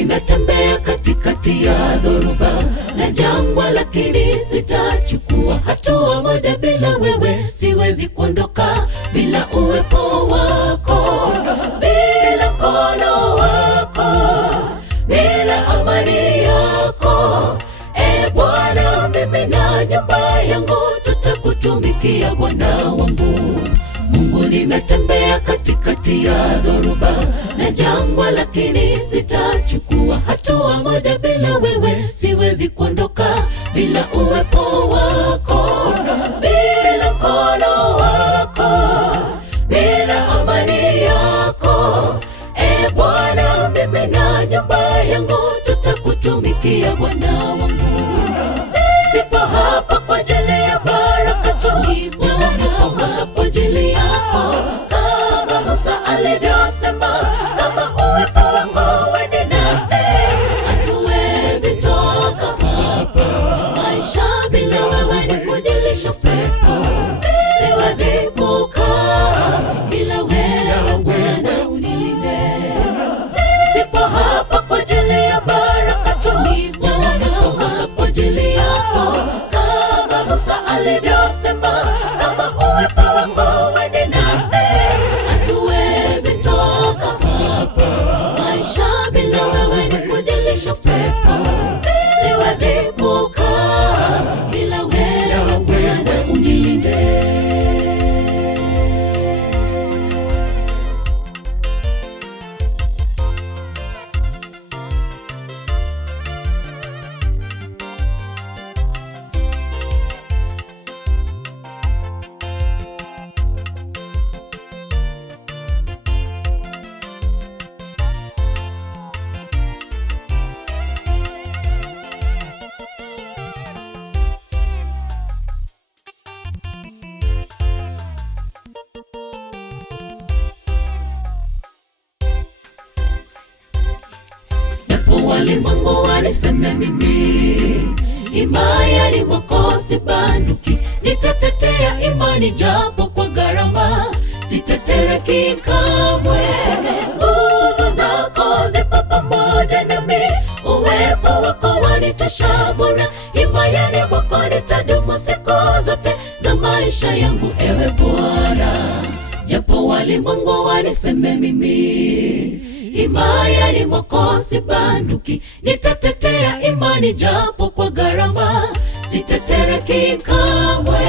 nimetembea katikati ya dhoruba na jangwa, lakini sitachukua hatua moja bila wewe. Siwezi kuondoka bila uwepo wako, bila mkono wako, bila amani yako. E Bwana, mimi na nyumba yangu tutakutumikia Bwana wangu. Mungu, nimetembea katikati ya dhoruba na jangwa, lakini sitachukua hatua moja bila wewe. Siwezi kuondoka bila uwepo wako, bila mkono wako, bila amani yako. E Bwana, mimi na nyumba yangu tutakutumikia Bwana wangu. Sipo hapa kwa ajili ya baraka tu, nipo hapa kwa ajili yako. Kama Musa alivyosema, kama uwepo wako uende nasi, hatuwezi toka hapa. Maisha bila wewe ni kujilisha pepo, siwezi kukaa bila wewe Bwana, unilinde. Sipo hapa kwa ajili ya baraka tu, nipo hapa kwa ajili yako. Kama Musa alivyosema, kama uwepo wako uende nasi, hatuwezi toka hapa. Maisha bila wewe ni kujilisha pepo, siwezi kukaa bila wewe Bwana, unilinde. Walimwengu waniseme mimi imani mwako sibanduki, nitatetea imani japo kwa gharama, sitetereki kamwe. Nguvu zako zipo pamoja nami, uwepo wako wanitosha Bwana. Imani mwako nitadumu siku zote za maisha yangu, ewe Bwana. Japo walimwengu waniseme mimi imani mwako sibanduki, nitatetea imani japo kwa gharama, sitetereki kamwe.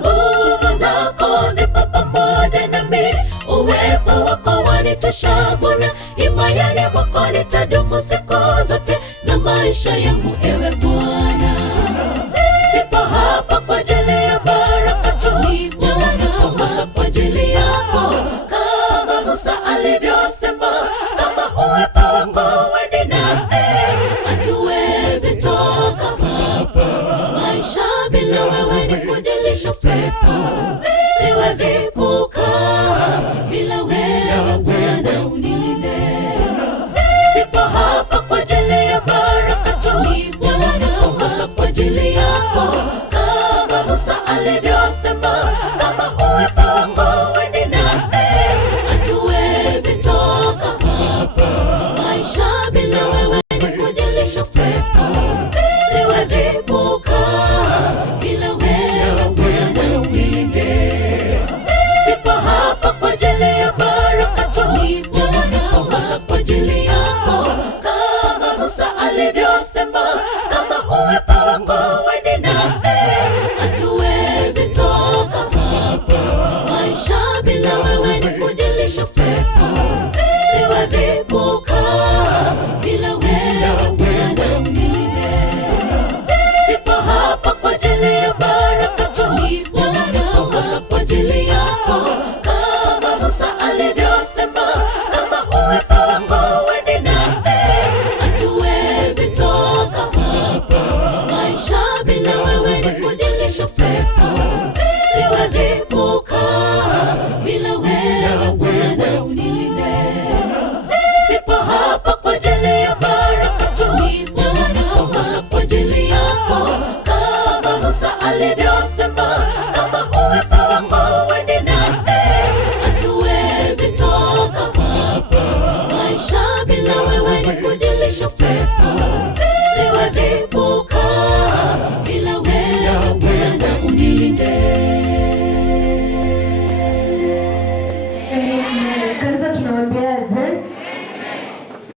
Nguvu zako zipo pamoja nami, uwepo wako wanitosha Bwana. Imani mwako nitadumu siku zote za maisha yangu, ewe Bwana. Sipo hapa kwa ajili ya baraka tu, nipo hapa kwa ajili yako. Kama Musa alivyosema, kama uwepo wako uende nasi, hatuwezi toka hapa. Maisha bila wewe ni kujilisha pepo, siwezi kukaa bila wewe Bwana, unilinde. Sipo hapa kwa ajili ya baraka tu, nipo hapa kwa ajili yako. Kama Musa alivyosema, kama uwepo wako uende nasi, hatuwezi toka hapa. Maisha bila wewe ni kujilisha pepo, siwezi kukaa